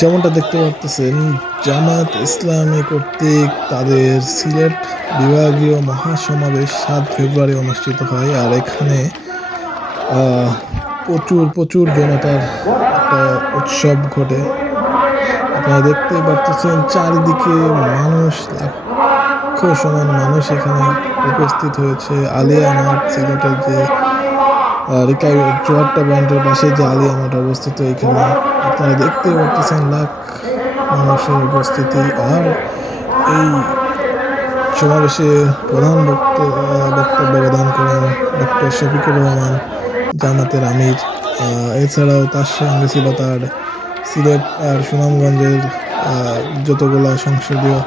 যেমনটা দেখতে পারতেছেন, জামাত ইসলামী কর্তৃক তাদের সিলেট বিভাগীয় মহাসমাবেশ ৭ ফেব্রুয়ারি অনুষ্ঠিত হয়। আর এখানে আহ, প্রচুর জনতার একটা উৎসব ঘটে। আপনারা দেখতেই পারতেছেন চারিদিকে মানুষ, লক্ষ সমান মানুষ এখানে উপস্থিত হয়েছে। আলিয়া মাঠ, সিলেটের যে চুয়াট্টা পয়েন্টের পাশে যে আলিয়া মাঠ অবস্থিত, এখানে আপনারা দেখতেই পারতেছেন লাখ মানুষের উপস্থিতি। আর এই সমাবেশে প্রধান বক্তব্য প্রদান করেন ডক্টর শফিকুর রহমান, জামাতের আমির। এছাড়াও তার সঙ্গে ছিল তার সিলেট আর সুনামগঞ্জের যতগুলা সংসদীয়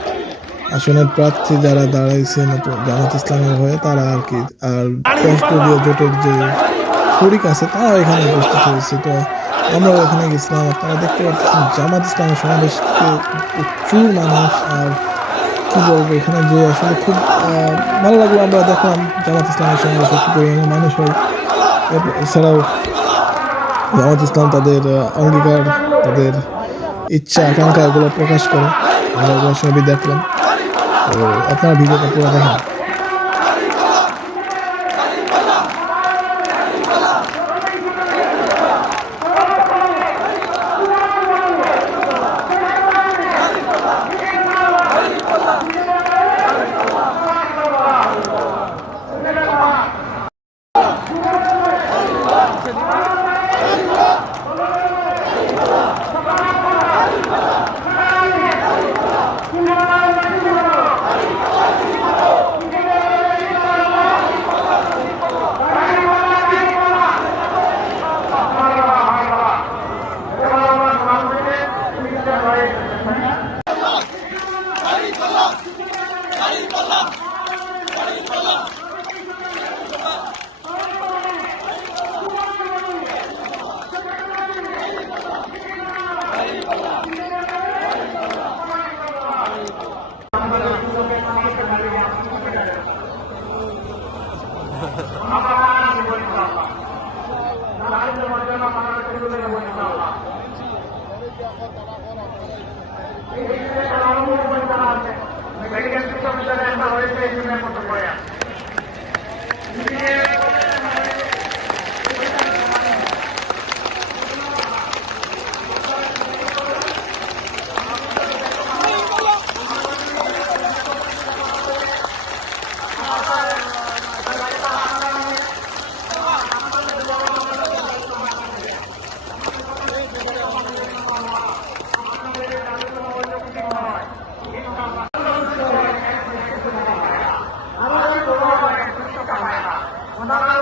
আসনের প্রার্থী যারা দাঁড়াইছে নতুন জামাত ইসলামের হয়ে, তারা আর কি। আর 10 দলীয় জোটের যে শরিক আছে তারাও এখানে উপস্থিত হয়েছে। তো আমরাও এখানে গেছিলাম। আপনারা দেখতে পাচ্ছেন জামাত ইসলামের সমাবেশকে প্রচুর মানুষ। আর কি বলবো, এখানে যে আসলে খুব ভালো লাগলো। আমরা দেখলাম জামাত ইসলামের সমাবেশে কি পরিমাণে মানুষ হয়। এছাড়াও জামাত ইসলাম তাদের অঙ্গীকার, তাদের ইচ্ছা আকাঙ্ক্ষা এগুলো প্রকাশ করে। আমরা এগুলো সবই দেখলাম। তো আপনারা ভিডিওটা পুরো দেখেন। মেডিকেল বিশ্ববিদ্যালয়ে একটা হয়েছে এই জন্য মতো পড়ে আছে। আমাদের